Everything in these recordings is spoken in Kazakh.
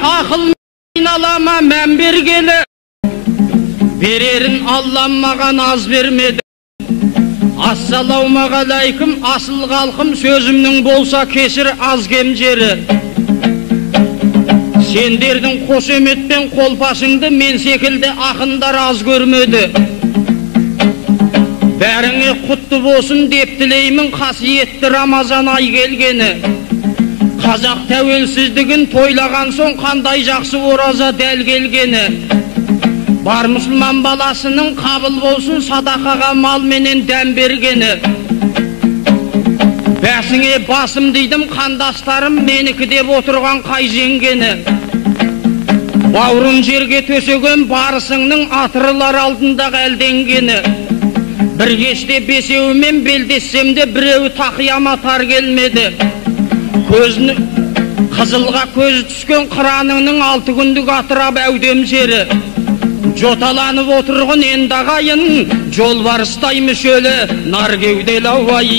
Ақыл айналама мән бергелі, берерін Аллам маған аз бермеді. Ассалаумағалайкум, асыл қалқым, сөзімнің болса кесір аз кем жері. Сендердің қошеметпен қолпашыңды мен секілді ақындар аз көрмеді. Бәріңе құтты болсын деп тілеймін, қасиетті Рамазан ай келгені. Қазақ тәуелсіздігін тойлаған соң қандай жақсы ораза дәл келгені. Бар мұсылман баласының қабыл болсын садақаға мал менен дәм бергені. Бәсіңе басым дейдім, қандастарым менікі деп отырған қай жеңгені. Бауырын жерге төсеген барысыңның атырылар алдындағы әлденгені. Бір кеште бесеуімен белдессемде біреуі тақияма тар келмеді. Көзіні қызылға көз түскен қыраныңның 6 күндік атырап әудем жері. Жоталанып отырғын ендағайын, жол барыстай мүшелі нар кеуделі ауай.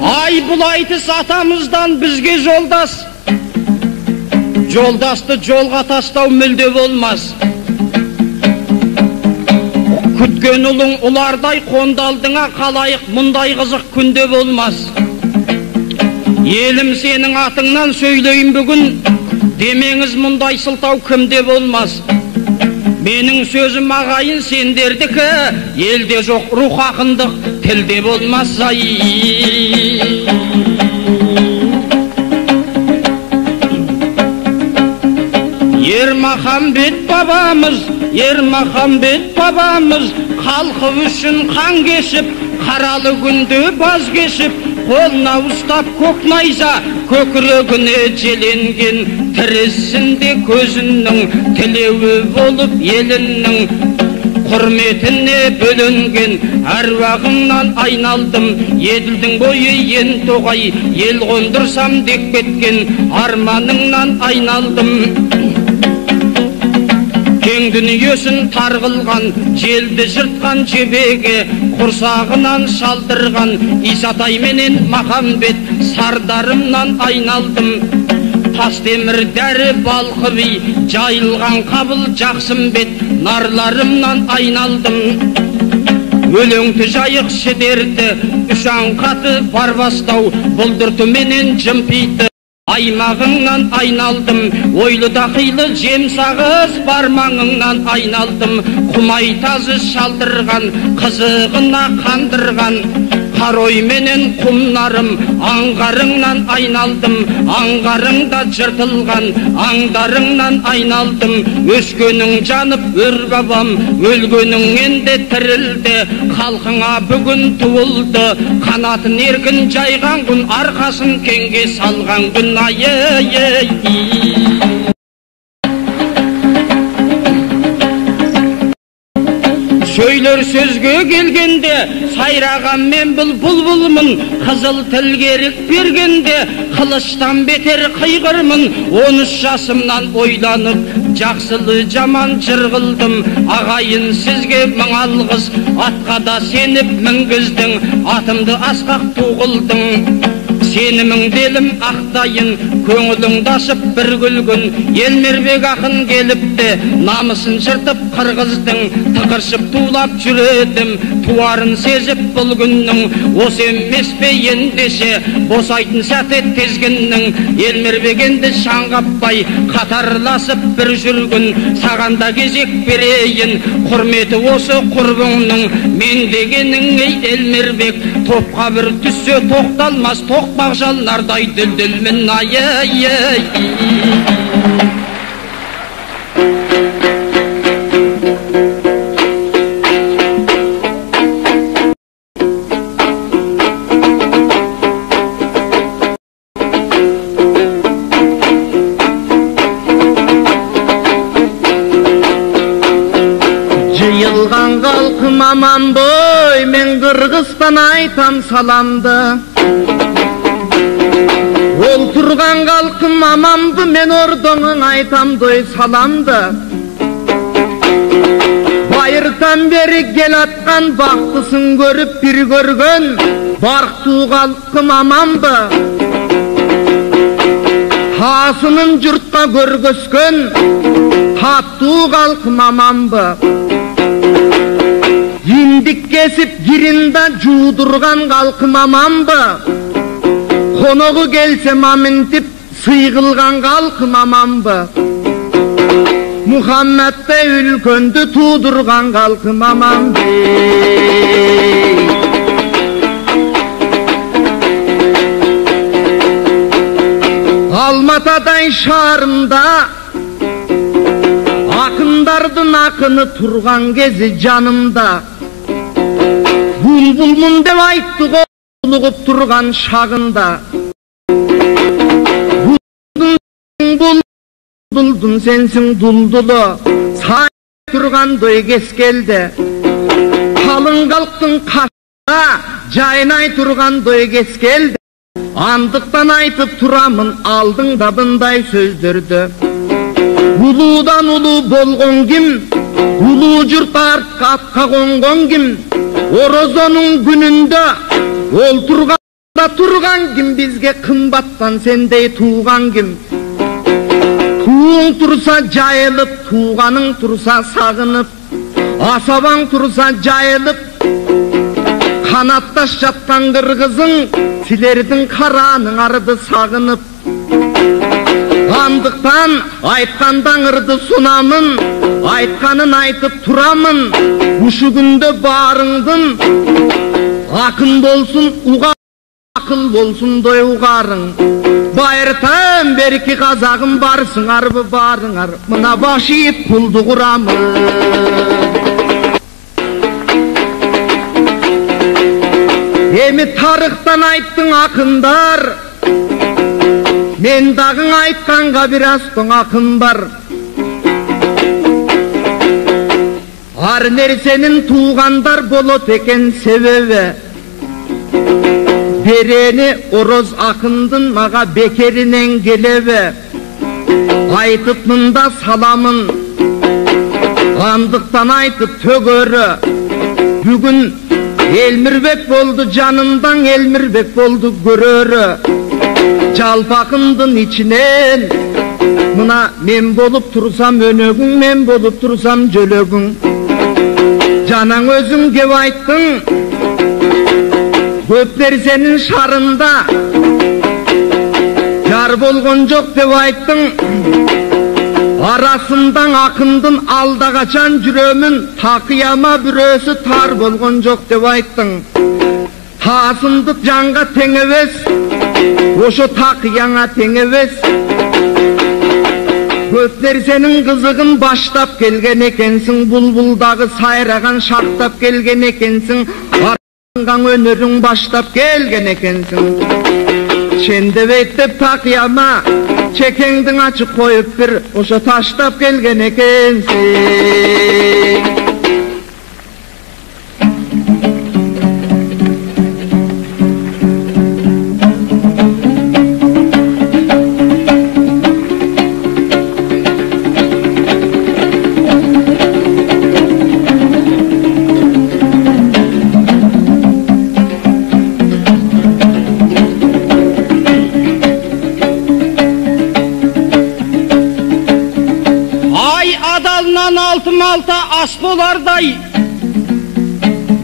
Ай бұл айтыс атамыздан бізге жолдас. Жолдасты жолға тастау мүлде болмас. Күткен ұлың ұлардай қондалдыңа қалайық, мұндай қызық күнде болмас. Елім сенің атыңнан сөйлейін бүгін, демеңіз мұндай сылтау кімде болмас. Менің сөзім ағайын сендердікі, елде жоқ рух ақындық, тілде болмас. Ермахамбет бабамыз халқы үшін қан кешіп, қаралы күнде баз кешіп, қолына ұстап көк найза көкірегіне желенген, тірісінде көзінің тілеуі болып елінің құрметіне бөленген. Әруағыңнан айналдым, еділдің бойы ен тоғай, ел қондырсам деп кеткен арманыңнан айналдым. Кең дүниесін тарғылған, желді жыртқан жебеге, құрсағынан шалдырған Исатай менен Махамбет сардарымнан айналдым. Тас темір дәрі балқыби, жайылған қабыл жақсымбет нарларымнан айналдым. Өлеңті жайық шедерді, үшан қаты барбастау, бұлдырты менен жымпиты. Аймағыңнан айналдым, ойлы дақилы жем сағыз бармаңыңнан айналдым. Құмай тазы шалдырған, қызығына қандырған қарой менен құмнарым, аңғарыңнан айналдым. Аңғарыңда жыртылған, аңдарыңнан айналдым. Өскенің жанып өр бабам, өлгенің енді тірілді. Халқыңа бүгін туылды, қанатын еркін жайған күн, арқасын кеңге салған күн. Сөйлер сөзге келгенде, сайраған мен бұлбұлмын. Қызыл тілгерік бергенде, қылыштан бетер қиғырмын. 13 жасымнан ойланып, жақсылы жаман жырғылдым. Ағайын сізге мың алғыс, атқа да сеніп мінгіздің. Атымды асқақ туғылдың. Сенімің делім ақтайын, көңіліңді ашып бір күлгін. Елмербек ақын келіпті, намысын жыртып қырғыздың. Тықыршып тулап жүредім, туарын сезіп бұл күннің. Осы емес пе ендеше, босайтын сәті тезгіннің. Елмербек енді шаңғаппай, қатарласып бір жүргін. Сағанда кезек берейін, құрметі осы құрбыңның. Мен дегенің ей Елмербек, топқа бір түссе тоқталмас, тоқпақ жалнардай дүлділмін ай. Жиылған қалқым аман бой, мен Қырғызстан айтам саламды. Ол тұрған қалқым аманды, мен ордоңын айтам дой саламды. Байыр Baştan beri gel atkan baktısın görüp bir görgön Barktuğ halkım amanbı Hasının jurtqa görgöskön Taptuğ halkım amanbı Yindik kesip girinda juudurgan halkım amanbı Konogu gelse mamintip sıygılgan halkım amanbı Muhammed'de ülköndü tuğdurgan halkım aman bey Almataday şarında Akındardın akını turgan gezi canımda Bulbulmun dep ayttık olugup turgan şagında Duldun sensin duldulu Say turgan doy kes geldi Kalın kalktın kaşına Caynay turgan doy kes geldi Andıktan aytıp turamın aldın da bunday sözdürdü Uludan ulu bolgon kim Ulu jurt atqa kongon kim Orozonun gününde Olturganda turgan kim Bizge kımbattan sendey tuğgan kim Tuğun tursa jayılıp, tuğanın tursa sağınıp, asaban tursa jayılıp, kanattaş jatkan kırgızın, silerdin karanın arıdı sağınıp. Andıktan, aytkandan ırdı sunamın, aytkanın aytıp turamın, uşu günde bağrındın, akın bolsun uğa, akıl bolsun doy uğarın. Bayırtan berki kazağın barsın arı barınar Mına başıyıp puldu kuramı Emi tarıktan ayttın akındar Men dağın aytkanga biraz ton akın var Har nersenin tuğandar bolot eken sebebe Bereni oroz akındın maga bekerinen geleve Aytıp mında salamın Andıktan aytıp tögörü Bugün elmirbek boldu canından elmirbek boldu görörü Çalpakındın içinen Mına men bolup tursam önögün men bolup tursam jölögün Canan özün gep ayttın Köpler senin şarında Yar bolgon jok dep ayttın Arasından akındın alda kaçan jürömün Takıyama bürösü tar bolgon jok dep ayttın Tasındık janga teң ebes Oşo takıyana teң ebes Köpler senin kızıgın baştap gelgen ekensin Bulbuldağı sayragan şartap gelgen ekensin Kan önürün baştap gelgen ekensin Şende beyttep takıyama Çekendin açık koyup bir Oşa taştap gelgen ekensin Alta as bolarday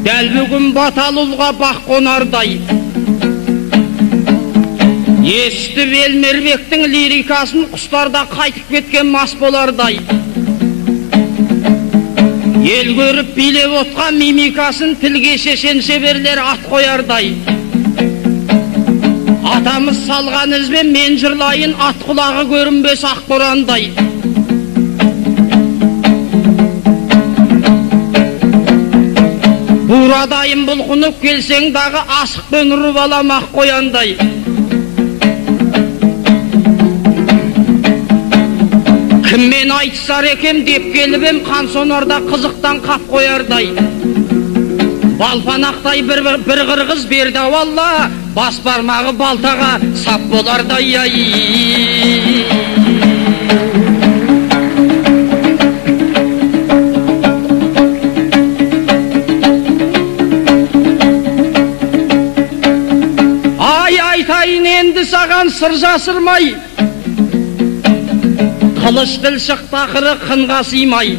Del bugün batalulga bak konarday Esitip Elmirbek'tin lirikaсын Kuşlarda kaytıp ketken mas bolarday El görüp bilep otkan mimikaсын Tilge şeşen şeberler at koyarday Atamız salgan izben men jırlayın At kulağı görünbes ak boranday Buradayım bulkunup gelsen dağı asıkpen urub alamak koyanday Kim men aytsar ekem dep gelibem kansonarda kızıktan kap koyarday Balpanakтай bir kırgız berdi valla Bas barmağı baltaga sap bolarday ay сыр жасырмай, қылыш тілшік тақыры қынға сыймай.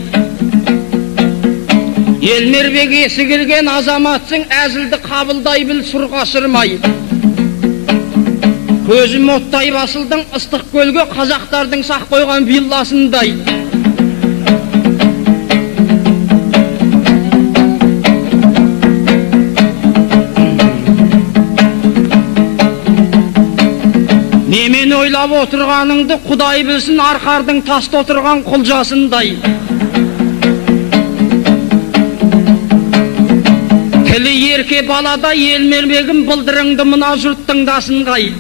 Елмербек есі келген азаматсың, әзілді қабылдай біл сұр қашырмай. Көзім оттай басылдың ыстық көлге, қазақтардың сақ қойған вилласындай. Немен ойлап отырғаныңды Құдай білсін, арқардың таста отырған құлжасындай. Тілі ерке балада Елмербегім, бұлдырыңды мына жұрттың дасынғай.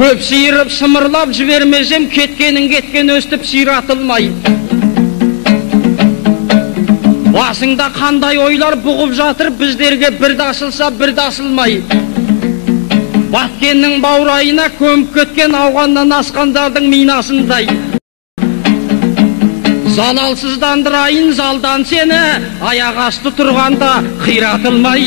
Көп сиырып сымырлап жібермесем, кеткенің кеткен өстіп сиратылмай. Басыңда қандай ойлар бұғып жатыр, біздерге бірді асылса бірді асылмай. Баткеннің баурайына көміп кеткен ауғаннан асқандардың минасындай. Залалсыздандырайын залдан сені, аяқ асты тұрғанда қиратылмай.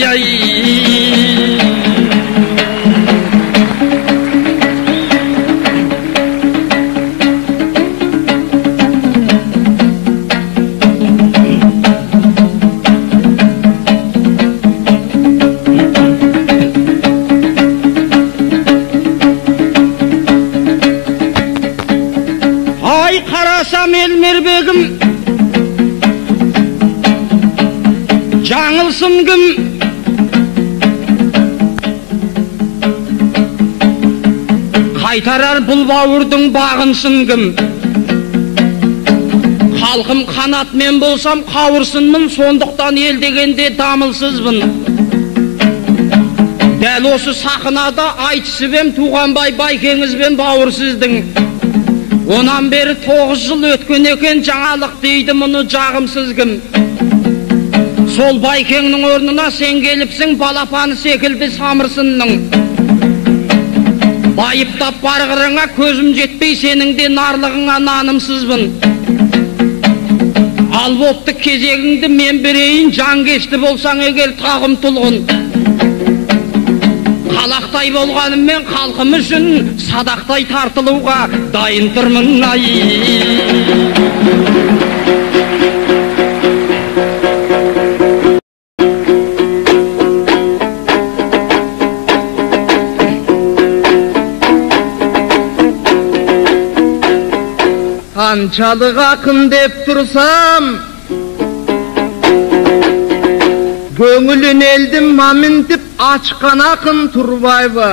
Елмербегім, жаңылсын кім? Қайтарар бұл бауырдың бағынсын кім? Халқым қанат мен болсам қауырсынмын, сондықтан ел дегенде дамылсызбын. Дәл осы сахнада айтысып ем Туғанбай Байкеңізбен бауырсыздың. Онан бері 9 жыл өткен екен, жаңалық дейді мұны жағымсыз кім? Сол Байкеңнің орнына сен келіпсің, балапаны секілді самырсынның. Байыптап барғырыңа көзім жетпей, сенің де нарлығыңа нанымсызбын. Ал бопты кезегіңді мен берейін, жан кешті болсаң егер тағым тұлғын. Қалақтай болғаныммен халқым үшін садақтай тартылуға дайын тұрмын. Қаншалық ақын деп тұрсам, көңілін елдім мамынтіп açқан ақын Тұрбайбы.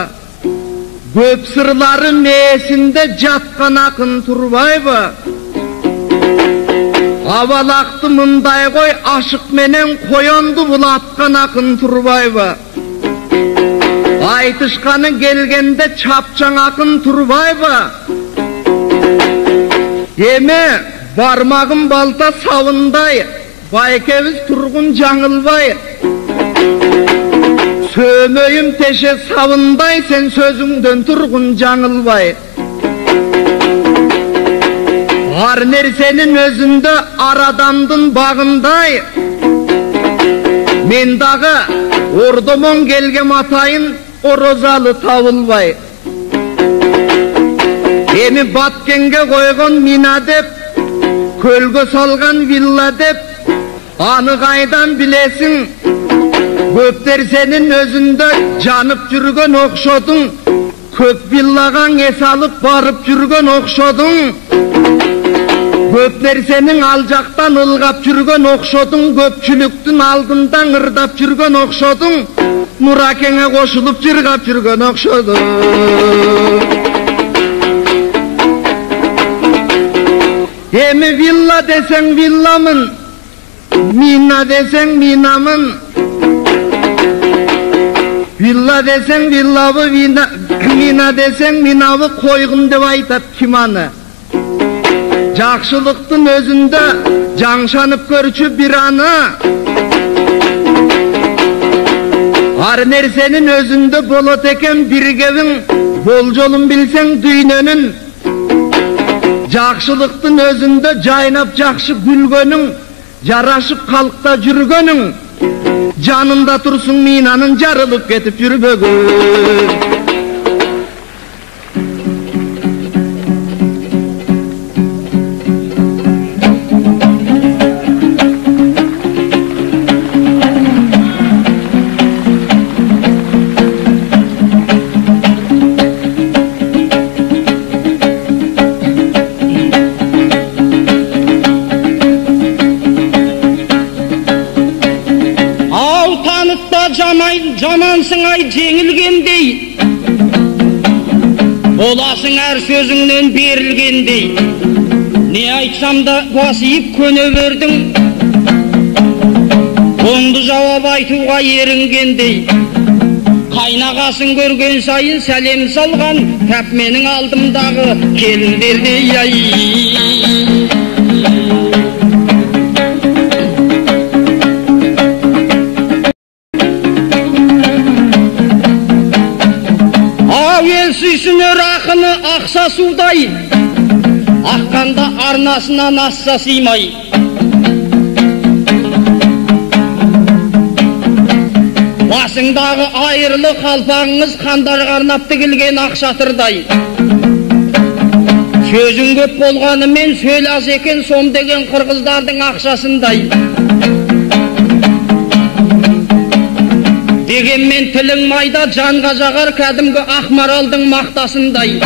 Көп сырлары месінде жатқан ақын Тұрбайбы. Авалақты мұндай қой, ашық менен қоянды бұлатқан ақын Тұрбайбы. Айтышқаны келгенде чапчаң ақын Тұрбайбы. Еме бармағым балта сауындай, Байкеміз тұрғын жаңылбай. Сөмейім теше савындай, сен сөзіңден тұрғын жаңылбай. Ар нәрсенің өзінде арадамдың бағындай. Мен дағы ордымон келгем атайын, орозалы табылбай. Еми Баткенге қойған мина деп, көлге салған вилла деп, аны қайдан білесің? Көптер сенің өзінде жанып жүрген оқшодың, көк виллаған ес алып барып жүрген оқшодың. Көптер сенің алжақтан ылғап жүрген оқшодың, көпчіліктің алдından ырдап жүрген оқшодың, Нұракеңе қошылып жырғап жүрген оқшодың. Еми вилла десең вилламын, мина десең минамын. Вилла десең виллабы, мина десең минабы, қойғын деп айтат кім аны? Жақшылықтың өзінде жаңшанып көрші бір аны. Ар нәрсенің өзінде болот екен біргевің, бол жолын білсең дүйнөнің. Жақшылықтың өзінде жайнап жақшы гүлгөнің, жарашып қалықта жүргөнің. Жанында тұрсың минаның жарылып кетіп жүрбөгін. жамансың ай жеңілгендей, боласың әр сөзіңнен берілгендей. Не айтсам да басиып көне бердің, оңды жауап айтуға ерінгендей. Қайнағасын көрген сайын сәлем салған, тәп менің алдымдағы келіндердей ай. Ел сүйсінер ақыны ақса судай, аққанда арнасынан асса сыймай. Басыңдағы айырлы қалпағыңыз қандар қарнап тігілген ақ шатырдай. Сөзің көп болғанымен сөйл аз екен, сом деген қырғыздардың ақшасындай. Дегенмен тілің майда, жанға жағар кәдімгі ақмаралдың мақтасындай.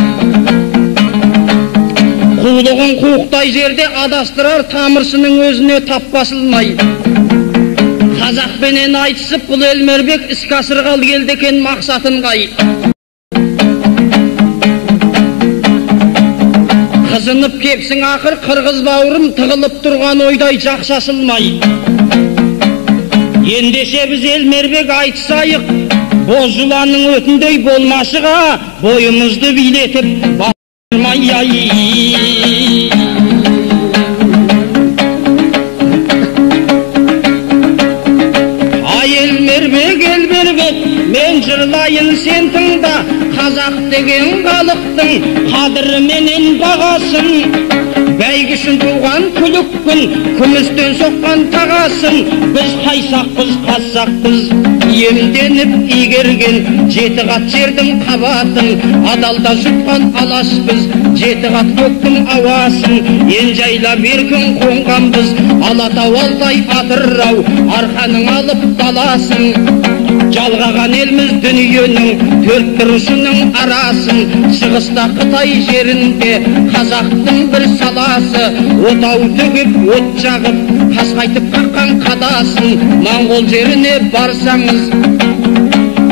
Қулығын қуықтай жерде адастырар, тамыршының өзіне тап басылмай. Қазақпенен айтысып бұл Элмербек іске асырғалы келді екен мақсатын қай. Қызынып кепсің ақыр қырғыз бауырым, тығылып тұрған ойдай жақшасылмай. Ендеше біз Элмербек айтысайық, боз жыланның өтіндей болмашыға, бойымызды билетіп басырмай ай. Элмербек, мен жырлайын сен тыңда, қазақ деген халықтың қадірі менен бағасын. Бәйгісін туған күлік күн, күмістен соққан тағасын. Біз қайсақпыз, қассақпыз, емденіп игерген, жеті қат жердің қабатын, адалда жұтқан аласпыз, жеті қат көктің ауасын. Ен жайла беркін қонғанбыз, Алатау Алтай Атырау, арқаның алып даласын. Жалғаған елміз дүниенің төрт тұрышының арасын. Шығыста Қытай жерінде қазақтың бір саласы, отау төгіп, от жағып, қасқайтып қаққан қадасын. Моңғол жеріне барсаңыз,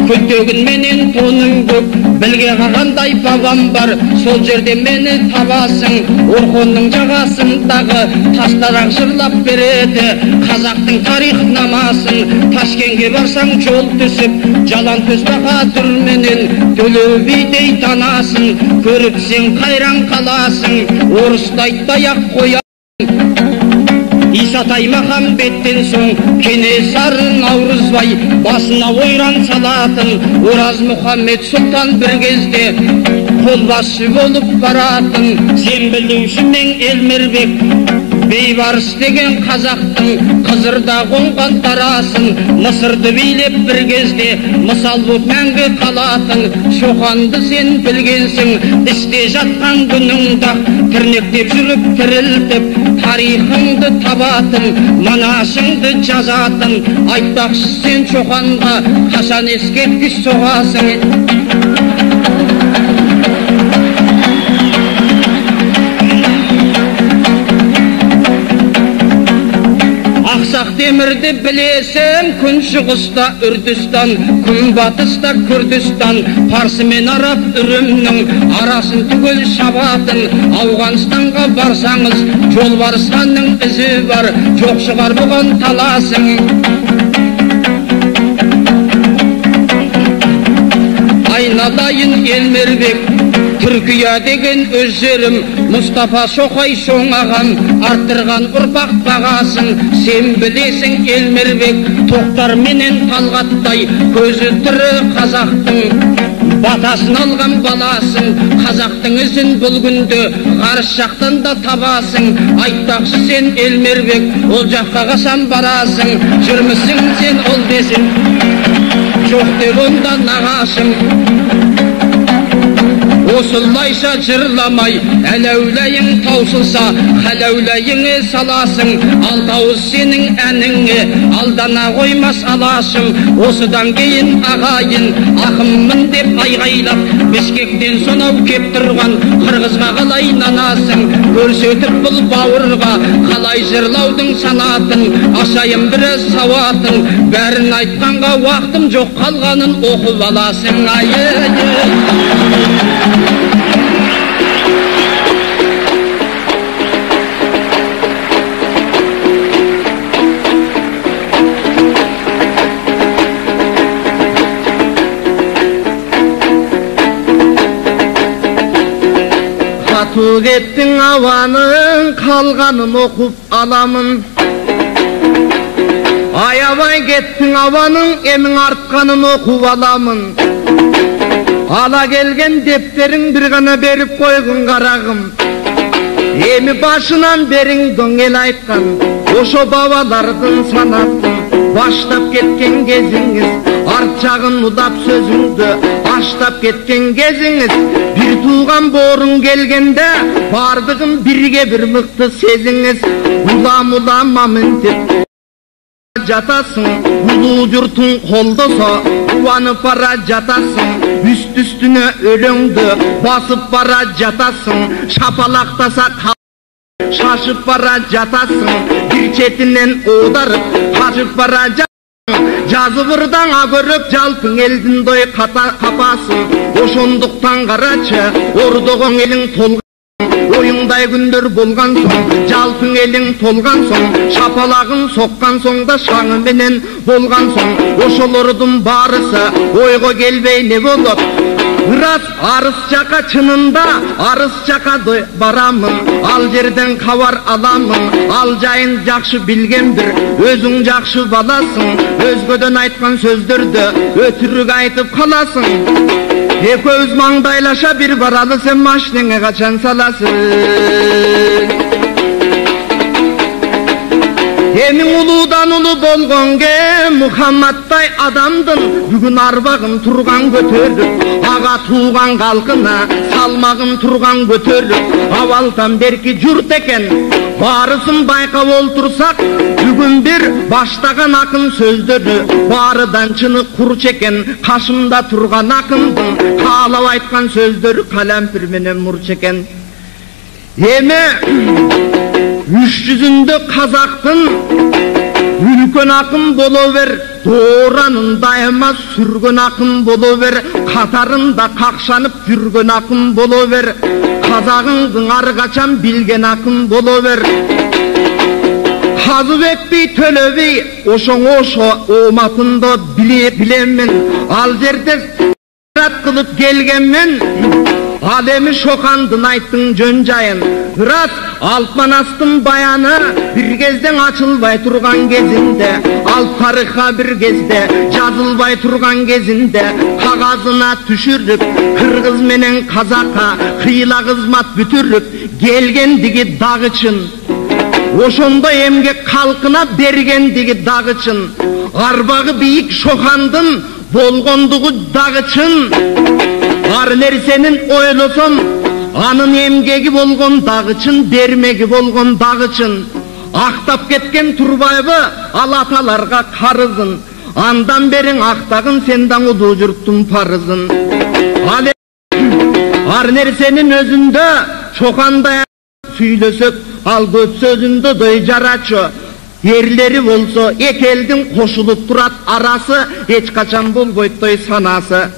күлтөгін менен тоның көк, білге қағандай бабам бар, сол жерде мені табасың. Орхонның жағасындағы тастарақ жырлап береді қазақтың тарих намасын. Ташкенге барсаң жол түсіп, жалан төс бақа түрменен Төле бидей танасын. Көріп сен қайран қаласың, орыстай таяқ қоя. Исатай Махамбеттен соң Кенесары Наурызбай, басына ойран салатын Ораз Мұхаммед Сұлтан бір кезде қолбасшы болып баратын. Сен білуші мен Элмербек, бейбарыс деген қазақтың Қызырда қонған тарасын. Мысырды билеп бір кезде мысал боп мәңгі қалатын. Шоқанды сен білгенсің, істе жатқан күніңді тірнектеп жүріп тірілтіп, тарихыңды табатын, манашыңды жазатын. Айтпақшы сен Шоқанға қашан ескерткіш соғасың. Ақсақ темірді білесің, күн шығыста Үрдістан, күн батыста Күрдістан, Парсы мен Араб үрімнің арасын түгел шабатын. Ауғанстанға барсаңыз, жолбарыс ханның ізі бар, жоқ шығар бұған таласың. Айналайын Элмербек, Түркия деген өз жерім, Мұстафа Шоқай шоңағам, арттырған ұрпақ бағасын. Сен білесің Элмербек, Тоқтар менен Талғаттай, көзі тірі қазақтың батасын алған баласын. Қазақтың ізін бұл күнде ғарыш жақтан да табасың. Айтпақшы сен Элмербек, ол жаққа қашан барасың? Жүрмісің сен ол десін, жоқ деп онда нағашым. Осылайша жырламай, әләуләйің таусылса, хәләуләйіңе саласың. Алтауыз сенің әніңе, алда алдана қоймас алашым. Осыдан кейін ағайын ақыммын деп айғайлап, Бішкектен сонау кеп тұрған қырғызға қалай нанасың, көрсетіп бұл бауырға қалай жырлаудың санатын, ашайын біраз сауатын, бәрін айтқанға уақытым жоқ, қалғанын оқып аласың. Қату кеттің ауаның, қалғанын оқып аламын. Аябай кеттің ауаның, емің артқанын оқып аламын. Ала келген дептерің бір ғана беріп қойғын қарағым. Емі башынан берің дөңел айтқан, ошо бабалардың санаттың. Баштап кеткен кезіңіз, арт жағын ұдап сөзіңді аштап кеткен кезіңіз. Bir туған борын келгенде, бардығын бірге бір мықты сезіңіз. Улам-улама мінтеп жатасың, ұлы жұртың қолдаса, қуанып бара жатасың. Үст-үстіне өлеңді басып бара жатасың, шапалақтаса шашып бара жатасың, бір четінен одарып қашып бара жатасың. Жазыбырдан көріп жалпың елдің дой қапасың, ошондықтан қарачы ордоғың елің толған. Ойыңдай күндер болған соң, жалпың елің толған соң, шапалағын соққан соң да шаңы менен болған соң, ошолордың барысы ойға келбей не болып. Рас арыс жақа чынында, арыс жақа барамын, ал жерден хабар аламын, ал жайын жақшы білген бір, өзің жақшы баласың, өзгөден айтқан сөздерді өтірік айтып қаласың. Екеуіз маңдайлаша бір баралы, сен машинеңе қачан саласың. Емің ұлудан ұлы болған ке, Мұхаммадтай адамдың бүгін арбағын тұрған көтеріп, аға туған қалқына салмағын тұрған көтеріп, авалдан берки жұрт екен, барысын байқап олтырсақ, бүгін бір баштаған ақын сөздері барыдан чыны құрч екен, қашымда тұрған ақындың қалап айтқан сөздері қалампір менен мұрч екен. Емі 300-ді қазақтың үлкен ақын болу бер, доранын дайыма сүрген ақын болу бер, қатарында қақшанып жүрген ақын болу бер, қазағыңдың арқачан білген ақын болу бер. Қазыбек би Төлөби ошоң ошо оматында білемін, ал жерде рат қылып келгенмен, ал эми Шоқандың айттың жөн жайын. Рас Алтманастың баяны бір кезден açılбай тұрған кезінде, ал тарихқа бір кезде жазылбай тұрған кезінде, қағазына түшіріп, қырғыз менен қазаққа қиыла қызмат бүтіріп келгендігі дағычын. Ошонда емге қалқына бергендігі дағычын. Арбағы бейік Шоқандың болғандығы дағычын. Ар нерсенин ойлосом, анын эмгеги болгон дагычын, бермеги болгон дагычын. Актап кеткен Турбайбы ал аталарга карызын. Андан бериң актагын, сендан улуу журттун парызын. Ар нерсенин өзүндө Шоқандай сүйлөсөк, ал көп сөзүндө дой жарачы. Ерлери болсо эки элдин кошулуп турат арасы, эч качан болбойт той санасы.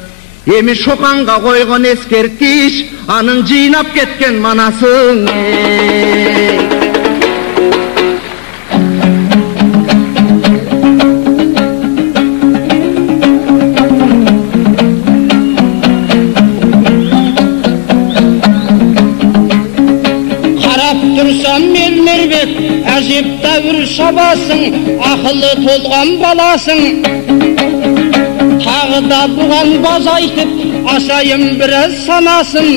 Эми Шоқанға қойған ескерткіш, анын жинап кеткен манасың. Қарап тұрсам Мермербек, әжептәуір шабасың, ақылы толған баласың. Тағы да бұған баз айтып, ашайын біраз санасын.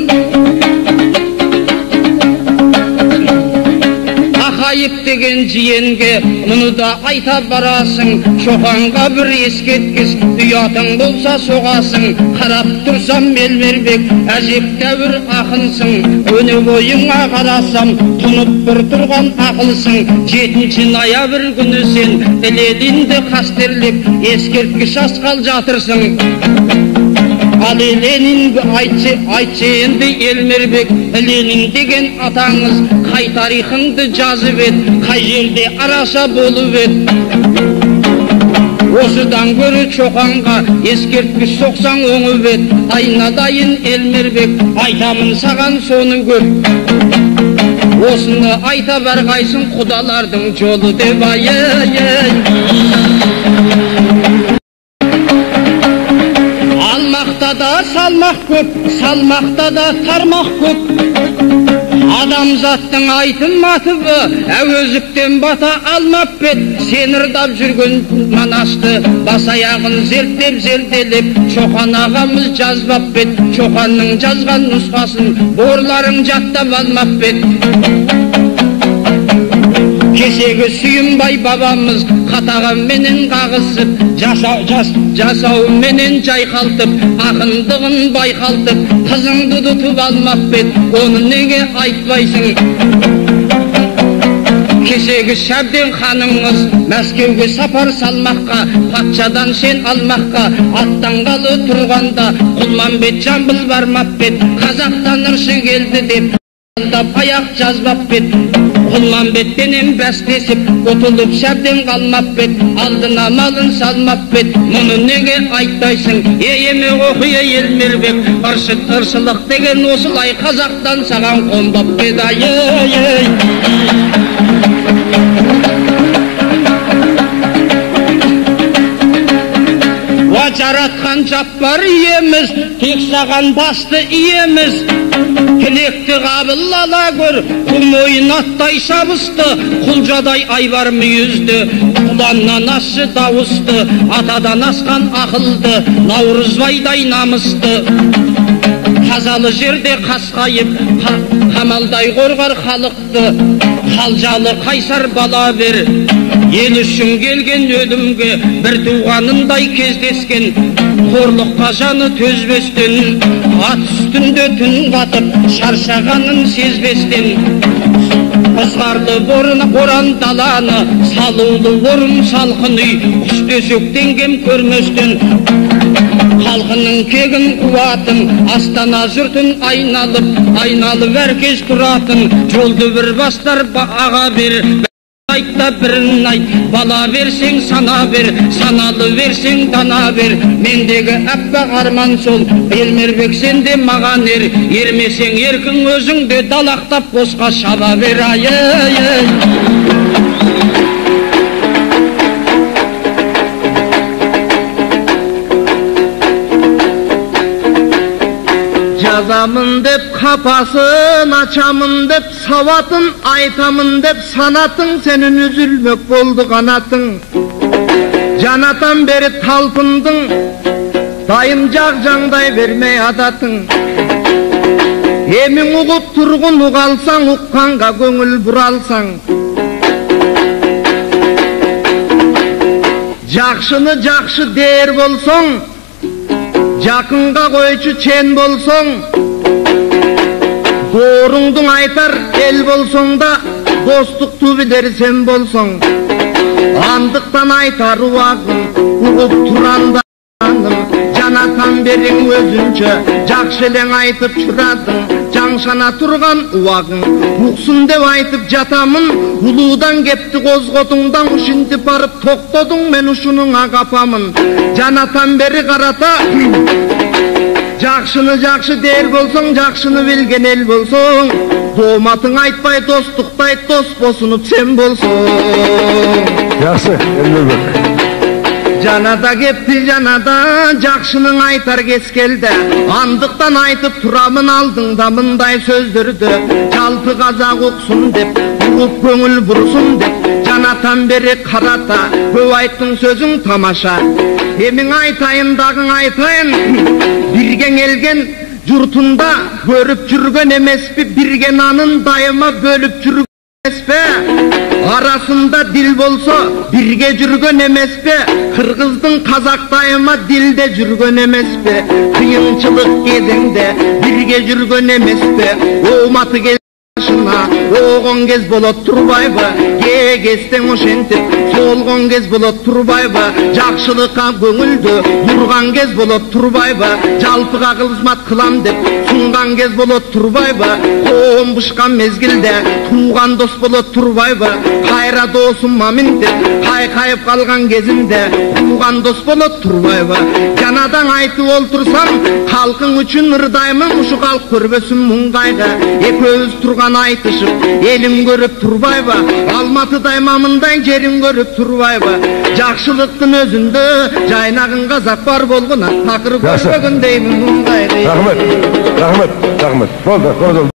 Tayip деген жиенге мұны да айта барасың. Шоқанға бір ескерткіш, ұятың болса соғасың. Қарап тұрсам Элмирбек, әжептәуір ақынсың. Өне бойыңа қарасам, тұнып бір тұрған ақылсың. 7 ноябрь күні сен Ленинді қастерлеп, ескерткіш асқал жатырсың. Ал Ленин айтшы енді Элмирбек, Ленин деген атаңыз қай тарихыңды жазып ет, қай жерде араша болып ет. Осыдан көрі Чоқанға ескерткіш соқсаң оңып ет. Айнадайын Элмирбек, айтамын саған соны көр. Осыны айта барғайсың құдалардың жолы деп Алмақта да салмақ көп, салмақта да тармақ көп. Адамзаттың айтын матыбы, әуезіктен бата алмап бет. Сен ырдап жүрген Манасты, бас аяғын зерттеп, Чоқан ағамыз жазбап бет. Чоқанның жазған нұсқасын борларың жаттап алмап бет. Кешегі Сүйінбай бабамыз қатағанменен қағысып, жасауменен жайқалтып, ақындығын байқалтып, қызыңды тұтып алмап бет. Оны неге айтпайсың? Кешегі Шәбден ханыңыз Мәскеуге сапар салмаққа, патшадан сен алмаққа аттанғалы тұрғанда, Құлманбет Жамбыл бармап бет. Қазақтан ыршы келді деп аяқ жазбап бет. Құлманбетпенен бәстесіп, ұтылып Шәбден қалмап бет. Алдына малын салмап бет. Мұны неге айтпайсың? Еме оқия Элмирбек, ыршылық деген осылай қазақтан саған қонбап бет. Жаратқан жаппар иеміз, тек саған басты иеміз. Тілекті қабыл ала көр, құл мойын аттай шабысты, құлжадай айбар мүйізді, құланнан асшы дауысты, атадан асқан ақылды, Наурызбайдай намысты. Қазалы жерде қасқайып, қамалдай қорғар халықты, қалжалы қайсар бала бер. Ел үшін келген өлімге бір туғанындай кездескен, қорлыққа жаны төзбестен, ат үстінде түн қатып, шаршағанын сезбестен. Қызғарды боран даланы, салулы орын салқын үй, құс төсектен көрместен. Халқының кегін қуатын, Астана жұртын айналып әркез тұратын, жолды бір бастар аға бер. Айтта бірін айт, бала берсең сана бер, саналы берсең дана бер. Мендегі әппақ арман сол, Элмирбек сенде маған ермесең еркің өзіңде далақтап босқа шаба бер. Жазамын деп қапасын, açамын деп сауатын, айтамын деп санатың, сенің үзілмек болды қанатың. Жанатан бері талпындың, дайым жағжаңдай бермей адатың. Емің ұғып тұрғын ұғалсаң, ұққанға көңіл бұралсаң. Жақшыны жақшы дер болсоң, жақынға қойчу чен болсоң, doğrungдың айтар ел болсоң да, достықты білер сен болсоң. Андықтан айтар уағын, ұғып тұранда жанатан берің өзінче, жақшылен айтып чырадың, жаңшана тұрған уағын. Ұқсын деп айтып жатамын, ұлудан кепті қозғотыңдан ұшынды барып тоқтодың, мен ұшының ағапамын. Жанатан бері қарата, жақшыны жақшы дер болсоң, жақшыны білген ел болсоң, доғматың айтпай достықтай дос босынып сен болсоң. Жақсы, Элмирбек. Жанада кепті жанада, жақшының айтар кез келді. Андықтан айтып тұрамын алдыңда мындай сөздерді. Жалпы қазақ ұқсын деп, ұғып көңіл бұрсын деп, жанатан бері қарата, көп айттың сөзің тамаша. Емің айтайындағың айтайын, бірген елген жұртында көріп жүрген емеспі, бірген анын дайыма бөліп жүрген. emespe, arasında dil bolsa birge жүрgөн emespe, Kırgızdın Kazaktayıma dilde жүрgön emespe, kıyınçılık gezende birge жүрgön emespe, oğmatı gel başına, oğon gez bolot turbayba, gezden oşentip, solgon gez bolot turbayba, jakşılıkka көңүлдү durgan gez bolot turbayba, жалпыга кызмат кылам деп, sungan gez bolot turbayba, koğum bışkan mezgilde, tuğan dost bolot turbayba, kayra dosum mamin деп, kayıp kalgan gezinde, tuğan dost bolot turbayba, janadan aytıp oltursam, halkın üçün ırdaymın, uşu kalk körbösün mungayga, ekөөbüz turgan aytışıp, elin görüp turbayba, Almatıday mamından jerin görüp turbayba, jakşılıktın özündө, jaynagın gazap bar болгона, takır görбөгөн деймин муңгайга. Rahmet. Boldu.